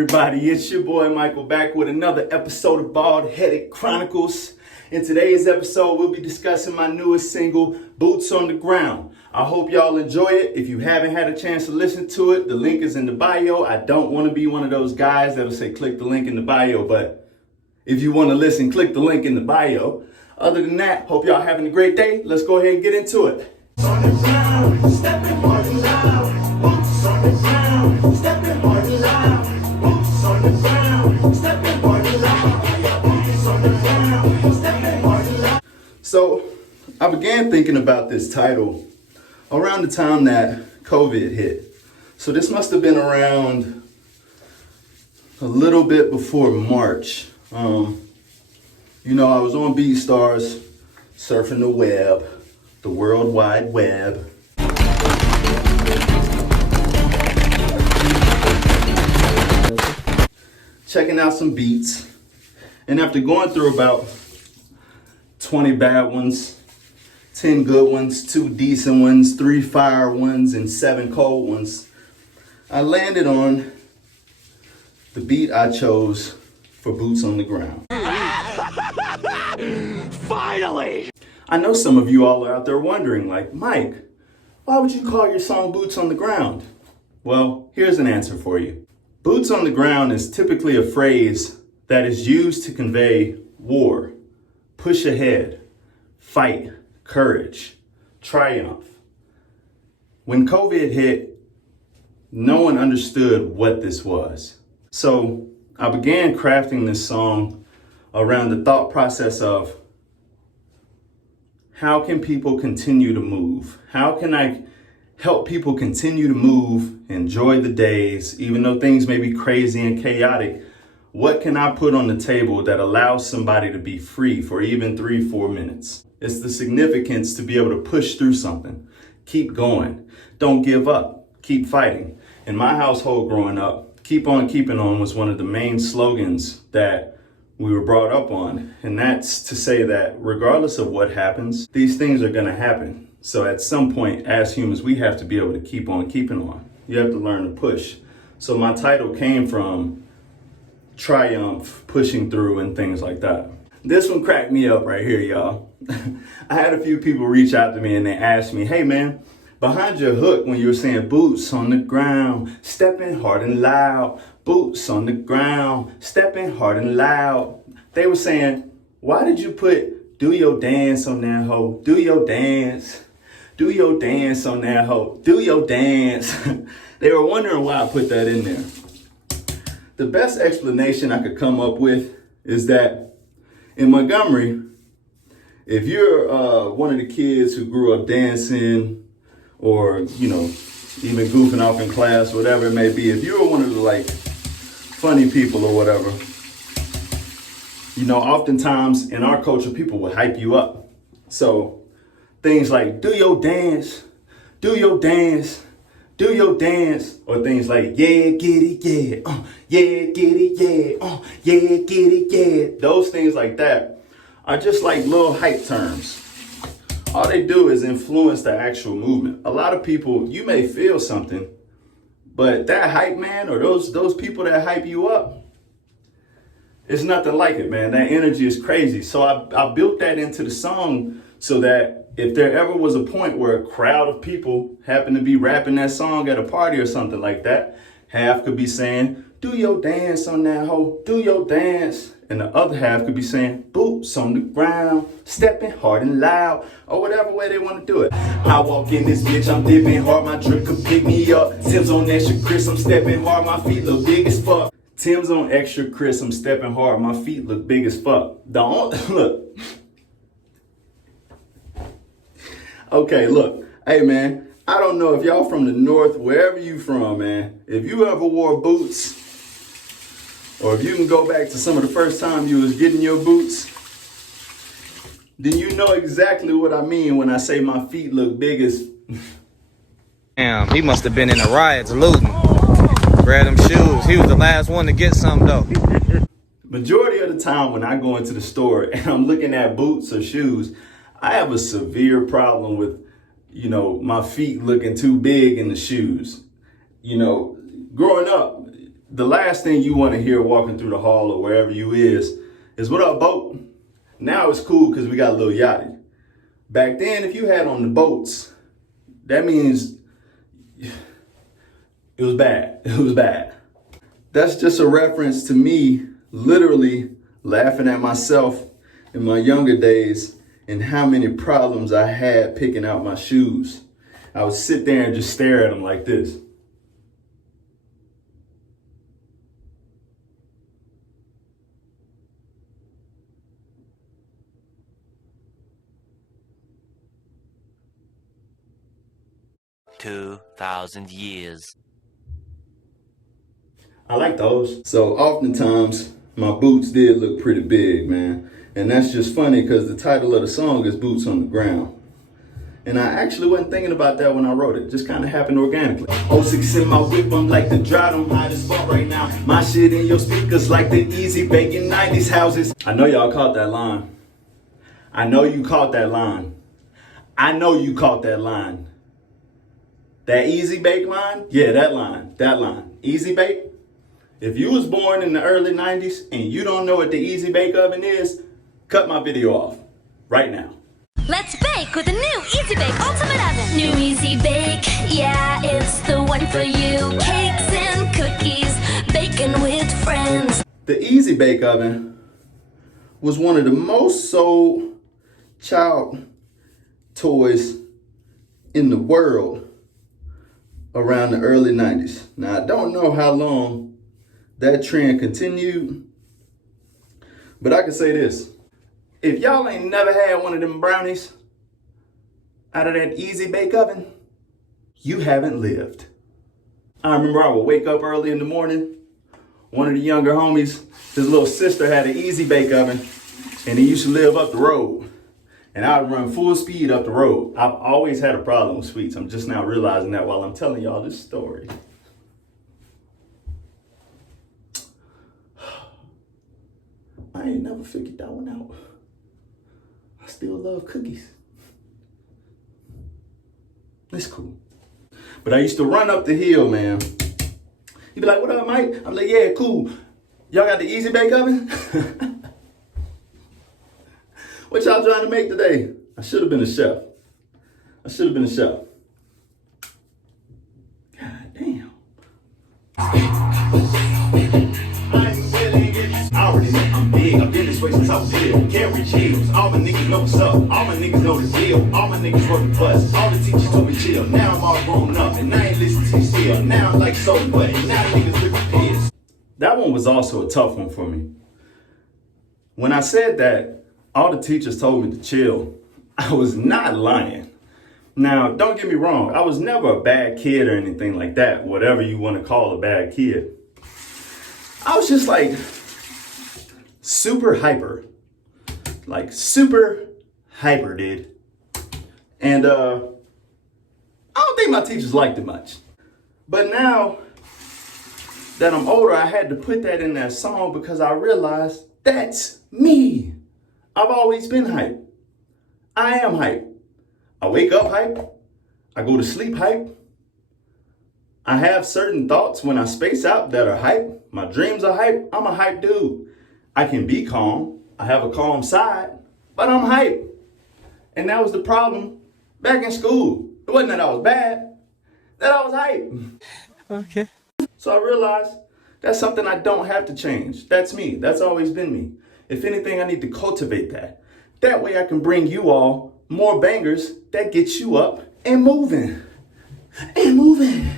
everybody? It's your boy Michael back with another episode of Bald Headed Chronicles. In today's episode, we'll be discussing my newest single, Boots on the Ground. I hope y'all enjoy it. If you haven't had a chance to listen to it, the link is in the bio. I don't want to be one of those guys that'll say click the link in the bio, but if you want to listen, click the link in the bio. Other than that, hope y'all having a great day. Let's go ahead and get into it. On the ground, stepping hard and loud. Boots on the ground, stepping hard and loud. Boots on the ground, stepping hard and loud. Boots on the ground, stepping hard and loud. So I began thinking about this title around the time that COVID hit. So this must have been around a little bit before March. I was on BeatStars, surfing the web, the World Wide Web. Checking out some beats. And after going through about 20 bad ones, 10 good ones, 2 decent ones, 3 fire ones, and 7 cold ones, I landed on the beat I chose for Boots on the Ground. Finally! I know some of you all are out there wondering, like, Mike, why would you call your song Boots on the Ground? Well, here's an answer for you. Boots on the ground is typically a phrase that is used to convey war, push ahead, fight, courage, triumph. When COVID hit, no one understood what this was. So I began crafting this song around the thought process of how can people continue to move? How can I help people continue to move, enjoy the days, even though things may be crazy and chaotic? What can I put on the table that allows somebody to be free for even 3-4 minutes? It's the significance to be able to push through something. Keep going. Don't give up. Keep fighting. In my household growing up, keep on keeping on was one of the main slogans that we were brought up on. And that's to say that regardless of what happens, these things are gonna happen. So at some point, as humans, we have to be able to keep on keeping on. You have to learn to push. So my title came from triumph, pushing through, and things like that. This one cracked me up right here, y'all. I had a few people reach out to me and they asked me, hey man, behind your hook when you were saying boots on the ground, stepping hard and loud, boots on the ground, stepping hard and loud. They were saying, why did you put do your dance on that hoe? Do your dance. Do your dance on that hoe. Do your dance. They were wondering why I put that in there. The best explanation I could come up with is that in Montgomery, if you're one of the kids who grew up dancing or, even goofing off in class, whatever it may be, if you were one of the funny people or whatever, oftentimes in our culture, people will hype you up. So things like do your dance, do your dance, do your dance, or things like yeah, get it, yeah, yeah, get it, yeah, yeah, get it, yeah. Those things like that are just like little hype terms. All they do is influence the actual movement. A lot of people, you may feel something, but that hype man or those people that hype you up, it's nothing like it, man. That energy is crazy. So I built that into the song so that if there ever was a point where a crowd of people happened to be rapping that song at a party or something like that, half could be saying, do your dance on that hoe, do your dance. And the other half could be saying, boots on the ground, stepping hard and loud, or whatever way they want to do it. I walk in this bitch, I'm dipping hard, my drip could pick me up. Tim's on extra crisp, I'm stepping hard, my feet look big as fuck. Tim's on extra crisp, I'm stepping hard, my feet look big as fuck. Look. Okay, look. Hey, man, I don't know if y'all from the north, wherever you from, man. If you ever wore boots, or if you can go back to some of the first time you was getting your boots, then you know exactly what I mean when I say my feet look big as... Damn, he must have been in the riots looting. Grab them shoes. He was the last one to get some, though. Majority of the time when I go into the store and I'm looking at boots or shoes, I have a severe problem with, my feet looking too big in the shoes. Growing up, The last thing you want to hear walking through the hall or wherever you is what up, boat? Now it's cool because we got a little yachty. Back then, if you had on the boats, that means it was bad. It was bad. That's just a reference to me literally laughing at myself in my younger days and how many problems I had picking out my shoes. I would sit there and just stare at them like this. $2,000 I like those. So oftentimes my boots did look pretty big, man. And that's just funny because the title of the song is Boots on the Ground. And I actually wasn't thinking about that when I wrote it. Just kind of happened organically. 06 in my whip, I'm like the drought, I'm high as fuck right now. My shit in your speakers like the easy baking 90s houses. I know y'all caught that line. I know you caught that line. I know you caught that line. That easy bake line? Yeah, that line. Easy bake? If you was born in the early 90s and you don't know what the easy bake oven is, cut my video off right now. Let's bake with the new Easy Bake Ultimate Oven. New Easy Bake, yeah, it's the one for you. Cakes and cookies, baking with friends. The Easy Bake Oven was one of the most sold child toys in the world around the early 90s. Now, I don't know how long that trend continued, but I can say this. If y'all ain't never had one of them brownies out of that Easy Bake Oven, you haven't lived. I remember I would wake up early in the morning. One of the younger homies, his little sister had an Easy Bake Oven, and he used to live up the road. And I would run full speed up the road. I've always had a problem with sweets. I'm just now realizing that while I'm telling y'all this story. I ain't never figured that one out. I still love cookies. It's cool. But I used to run up the hill, man. He'd be like, what up, Mike? I'm like, yeah, cool. Y'all got the Easy Bake Oven? What y'all trying to make today? I should have been a chef. God damn. I'm big, I've been this way since I was little. Carry chills, all my niggas know what's up. All my niggas know the deal. All my niggas work the bus. All the teachers told me chill. Now I'm all grown up and I ain't listening to you still. Now I'm like so what? Now niggas live with kids. That one was also a tough one for me. When I said that, all the teachers told me to chill. I was not lying. Now, don't get me wrong. I was never a bad kid or anything like that. Whatever you want to call a bad kid. I was just like super hyper. Like super hyper, dude. And I don't think my teachers liked it much. But now that I'm older, I had to put that in that song because I realized that's me. I've always been hype. I am hype. I wake up hype. I go to sleep hype. I have certain thoughts when I space out that are hype. My dreams are hype. I'm a hype dude. I can be calm. I have a calm side, but I'm hype. And that was the problem back in school. It wasn't that I was bad, that I was hype. Okay. So I realized that's something I don't have to change. That's me. That's always been me. If anything, I need to cultivate that. That way I can bring you all more bangers that get you up and moving. And moving.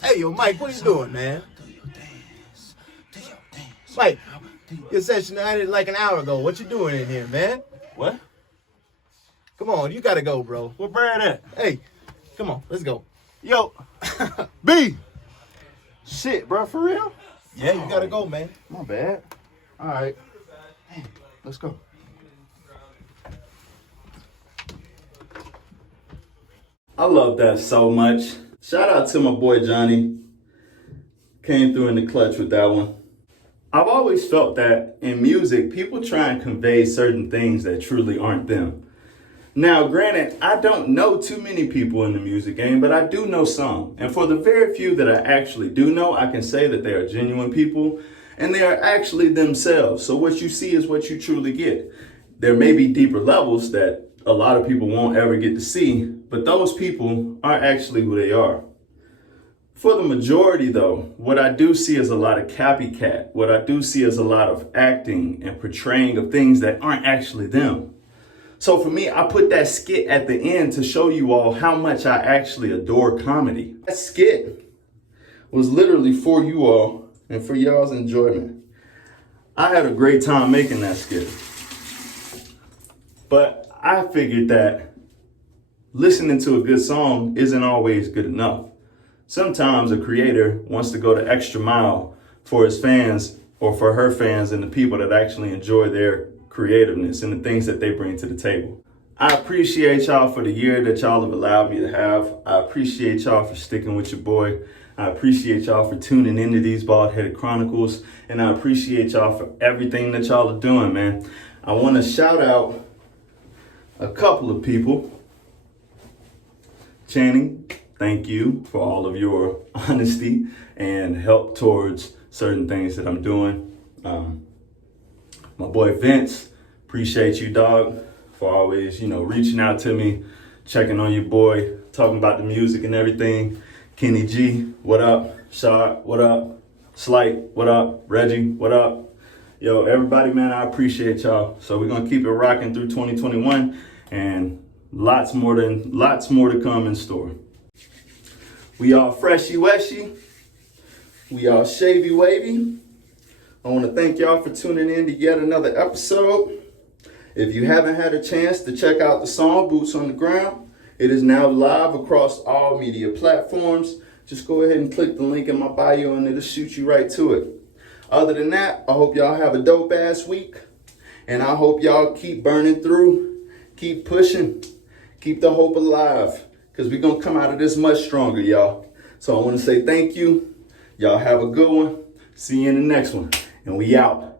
Hey, yo, Mike, what are you doing, man? Mike, your session ended like an hour ago. What you doing in here, man? What? Come on, you gotta go, bro. Where Brad at? Hey, come on, let's go. Yo. B. Shit, bro, for real? Yeah, you gotta go, man. My bad. All right. Hey, let's go. I love that so much. Shout out to my boy Johnny. Came through in the clutch with that one. I've always felt that in music, people try and convey certain things that truly aren't them. Now, granted, I don't know too many people in the music game, but I do know some. And for the very few that I actually do know, I can say that they are genuine people and they are actually themselves. So what you see is what you truly get. There may be deeper levels that a lot of people won't ever get to see, but those people are actually who they are. For the majority, though, what I do see is a lot of copycat. What I do see is a lot of acting and portraying of things that aren't actually them. So for me, I put that skit at the end to show you all how much I actually adore comedy. That skit was literally for you all and for y'all's enjoyment. I had a great time making that skit. But I figured that listening to a good song isn't always good enough. Sometimes a creator wants to go the extra mile for his fans or for her fans and the people that actually enjoy their creativeness and the things that they bring to the table. I appreciate y'all for the year that y'all have allowed me to have. I appreciate y'all for sticking with your boy. I appreciate y'all for tuning into these Bald-Headed Chronicles. And I appreciate y'all for everything that y'all are doing, man. I want to shout out a couple of people. Channing, thank you for all of your honesty and help towards certain things that I'm doing. My boy Vince, appreciate you, dog, for always, reaching out to me, checking on your boy, talking about the music and everything. Kenny G, what up? Shard, what up? Slight, what up? Reggie, what up? Yo, everybody, man, I appreciate y'all. So we're gonna keep it rocking through 2021, and lots more to come in store. We all freshy weshy. We all shavy wavy. I want to thank y'all for tuning in to yet another episode. If you haven't had a chance to check out the song Boots on the Ground, it is now live across all media platforms. Just go ahead and click the link in my bio and it'll shoot you right to it. Other than that, I hope y'all have a dope ass week. And I hope y'all keep burning through, keep pushing, keep the hope alive. Because we're going to come out of this much stronger, y'all. So I want to say thank you. Y'all have a good one. See you in the next one. And we out.